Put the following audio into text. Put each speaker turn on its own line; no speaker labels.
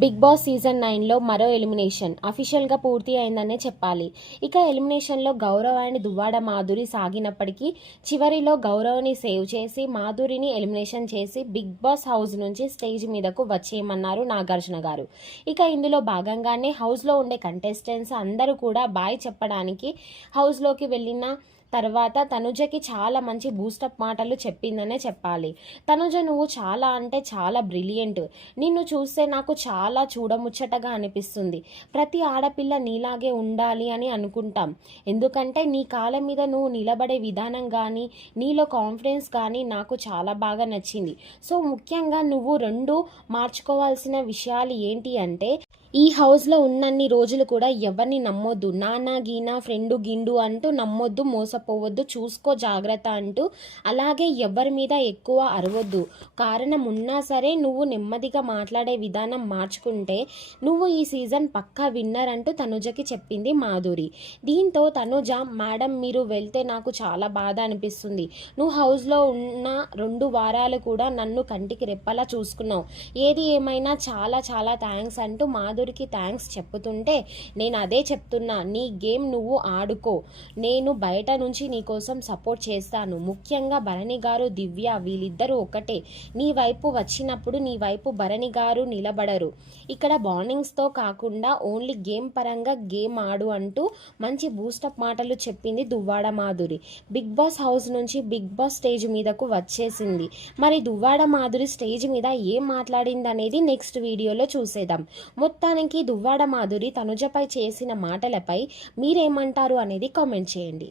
Big boss season నైన్లో మరో elimination. అఫీషియల్గా పూర్తి అయిందనే చెప్పాలి. ఇక ఎలిమినేషన్లో గౌరవాన్ని దువ్వాడ మాధురి సాగినప్పటికీ చివరిలో గౌరవ్ని సేవ్ చేసి మాధురిని ఎలిమినేషన్ చేసి బిగ్ బాస్ హౌస్ నుంచి స్టేజ్ మీదకు వచ్చేయమన్నారు నాగార్జున గారు. ఇక ఇందులో భాగంగానే హౌస్లో ఉండే కంటెస్టెంట్స్ అందరూ కూడా బాయ్ చెప్పడానికి హౌస్లోకి వెళ్ళిన తర్వాత తనుజకి చాలా మంచి బూస్టప్ మాటలు చెప్పిందనే చెప్పాలి. తనుజ నువ్వు చాలా అంటే చాలా బ్రిలియంట్. నిన్ను చూస్తే నాకు చాలా చూడముచ్చటగా అనిపిస్తుంది. ప్రతి ఆడపిల్ల నీలాగే ఉండాలి అని అనుకుంటాం. ఎందుకంటే నీ కాళ్ళ మీద నువ్వు నిలబడే విధానం కానీ నీలో కాన్ఫిడెన్స్ కానీ నాకు చాలా బాగా నచ్చింది. సో ముఖ్యంగా నువ్వు రెండు మార్చుకోవాల్సిన విషయాలు ఏంటి అంటే ఈ హౌస్లో ఉన్నన్ని రోజులు కూడా ఎవరిని నమ్మొద్దు. నానా గీనా ఫ్రెండు గిండు అంటూ నమ్మొద్దు మోసపోవద్దు చూసుకో జాగ్రత్త అంటూ అలాగే ఎవరి మీద ఎక్కువ అరవద్దు. కారణం ఉన్నా సరే నువ్వు నెమ్మదిగా మాట్లాడే విధానం మార్చుకుంటే నువ్వు ఈ సీజన్ పక్కా విన్నర్ అంటూ తనుజకి చెప్పింది మాధురి. దీంతో తనుజ మేడం మీరు వెళ్తే నాకు చాలా బాధ అనిపిస్తుంది. నువ్వు హౌస్లో ఉన్న రెండు వారాలు కూడా నన్ను కంటికి రెప్పలా చూసుకున్నావు. ఏది ఏమైనా చాలా చాలా థ్యాంక్స్ అంటూ మాధురికి థ్యాంక్స్ చెప్పుతుంటే నేను అదే చెప్తున్నా నీ గేమ్ నువ్వు ఆడుకో. నేను బయట నుంచి నీకోసం సపోర్ట్ చేస్తాను. ముఖ్యంగా భరణి గారు దివ్య వీళ్ళిద్దరూ ఒకటే. నీ వైపు వచ్చినప్పుడు నీ వైపు భరణి గారు నిలబడరు. ఇక్కడ బాండింగ్స్తో కాకుండా ఓన్లీ గేమ్ పరంగా గేమ్ ఆడు అంటూ మంచి బూస్టప్ మాటలు చెప్పింది Duvvada Madhuri. Big boss house నుంచి బిగ్ బాస్ స్టేజ్ మీదకు వచ్చేసింది. మరి దువ్వాడ మాధురి స్టేజ్ మీద ఏం మాట్లాడింది అనేది నెక్స్ట్ వీడియోలో చూసేద్దాం. మొత్తానికి దువ్వాడ మాధురి తనుజపై చేసిన మాటలపై మీరేమంటారు అనేది కామెంట్ చేయండి.